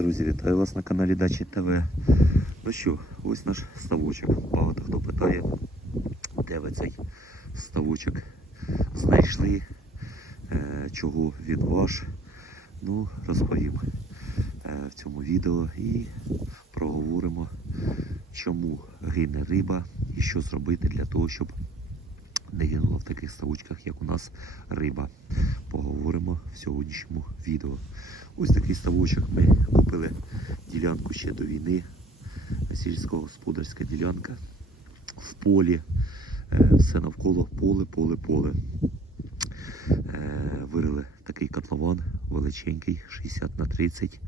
Друзі, вітаю вас на каналі Дачі ТВ. Ну що, ось наш ставочок. Багато хто питає, де ви цей ставочок знайшли, е, чого він ваш. Ну, розповім е, в цьому відео і проговоримо, чому гине риба і що зробити для того, щоб не гинула в таких ставочках, як у нас риба. Поговоримо в сьогоднішньому відео. Ось такий ставочок ми купили ділянку ще до війни. Сільськогосподарська ділянка в полі. Е, Все навколо поле, поле, поле. Е, Вирили такий котлован величенький, 60 на 30.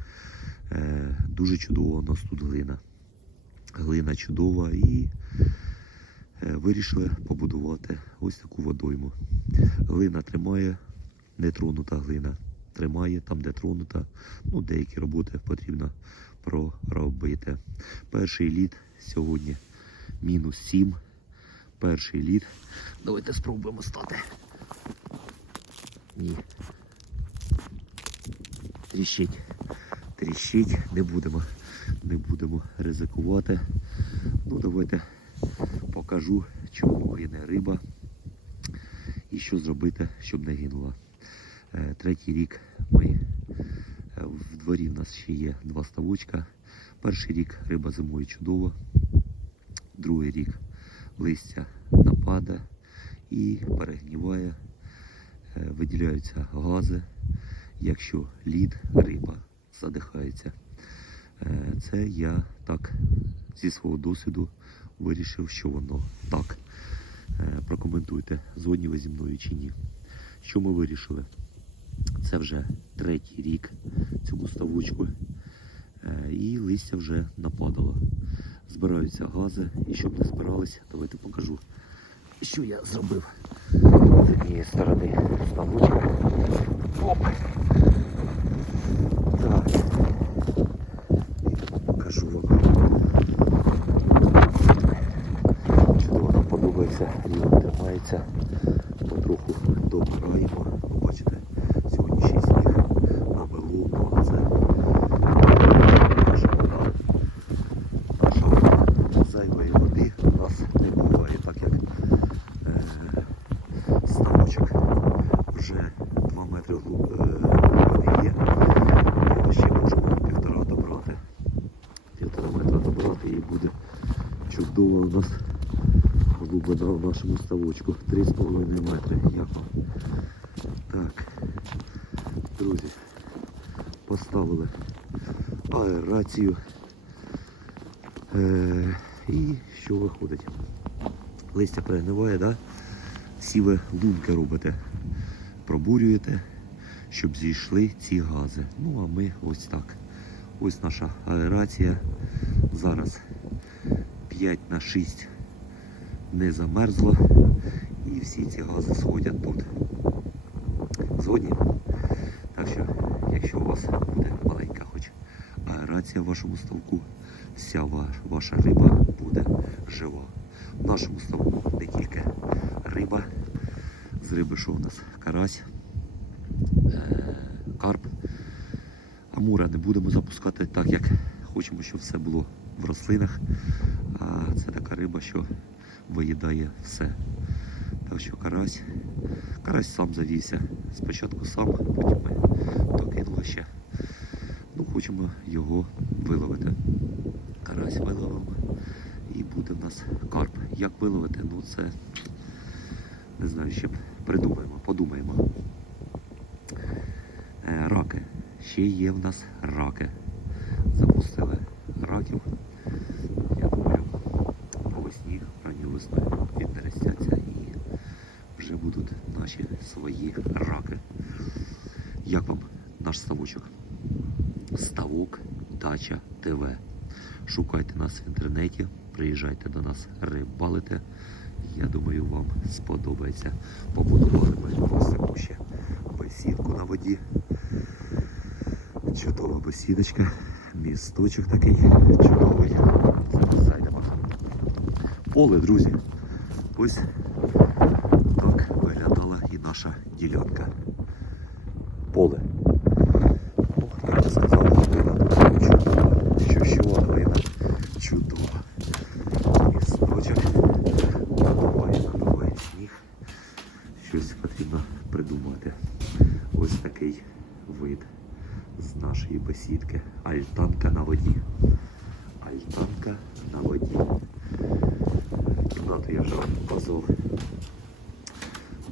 Е, Дуже чудово у нас тут глина. Глина чудова і вирішили побудувати ось таку водойму. Глина тримає, нетронута глина тримає там, де тронута. Ну, деякі роботи потрібно проробити. Перший лід сьогодні мінус 7. Перший лід. Давайте спробуємо стати. Ні. Тріщить. Тріщить. Не будемо. Не будемо ризикувати. Ну, давайте покажу, чому гине риба і що зробити, щоб не гинула. Е, Третій рік ми е, в дворі в нас ще є два ставочка. Перший рік риба зимує чудово, другий рік листя напада і перегніває, Е, виділяються гази. Якщо лід, риба задихається. Це я так зі свого досвіду вирішив, що воно так. Е, Прокоментуйте, згодні ви зі мною чи ні. Що ми вирішили? Це вже третій рік цьому ставочку. Е, І листя вже нападало. Збираються гази. І щоб не збиралися, давайте покажу, що я зробив з однієї сторони ставочка. Оп! Так. І покажу вам. Чудово нам подобається, рівень тримається. Потроху добираємо. Бачите, сьогодні ще й сніг намело, ну, це наша вода. Наша вода. Зайвої води у нас не буває, так як е, ставочок вже 2 метри е, глибини є. Ще можемо півтора добрати. Півтора метра добрати і буде чудово у нас глибина в нашому ставочку 3,5 метри. Як вам? Так, друзі, поставили аерацію. Е, і що виходить? Листя перегниває, да? Всі ви лунки робите, пробурюєте, щоб зійшли ці гази. Ну а ми ось так. Ось наша аерація. Зараз 5 на 6 не замерзло. І всі ці гази сходять тут. Згодні? Так що, якщо у вас буде маленька хоч аерація в вашому ставку, вся ваша риба буде жива. Нашому ставку не тільки риба. З риби що у нас? Карась, е, карп. Амура не будемо запускати так, як хочемо, щоб все було в рослинах. А це така риба, що виїдає все. Так що карась. Карась сам завівся. Спочатку сам, потім ми докинули ще. Ну, хочемо його виловити. Карась виловимо і буде в нас карп. Як виловити? Ну це не знаю, ще придумаємо, подумаємо. Е, Раки. Ще є в нас раки. Запустили раків. Я думаю, по весні, ранньою весною віднерестяться і вже будуть наші свої раки. Як вам наш ставочок? Ставок Дача ТВ. Шукайте нас в інтернеті, приїжджайте до нас рибалити. Я думаю, вам сподобається. Побудували ми ще бесідку на воді. Чудова бесідочка, місточок такий чудовий. Зараз зайдемо. Поле, друзі. Ось так виглядала і наша ділянка. Поле. Ну, як я сказав, глина тут з нашої бесідки. Альтанка на воді. Альтанка на воді. Кімнату я показав.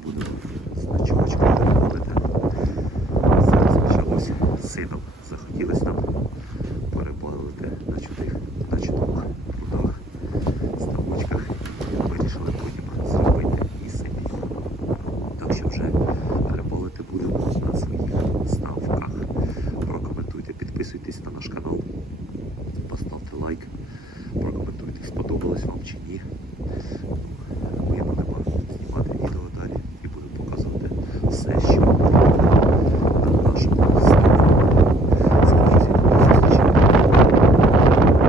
Будемо значочку переводити. Зараз почалося сином. Захотілося нам переборолити на чудих, на чудових прудах, ставочках. Вирішили потім зробити і собі. Так що вже риболити будемо на своїх ставках. Прокоментуйте, підписуйтесь на наш канал,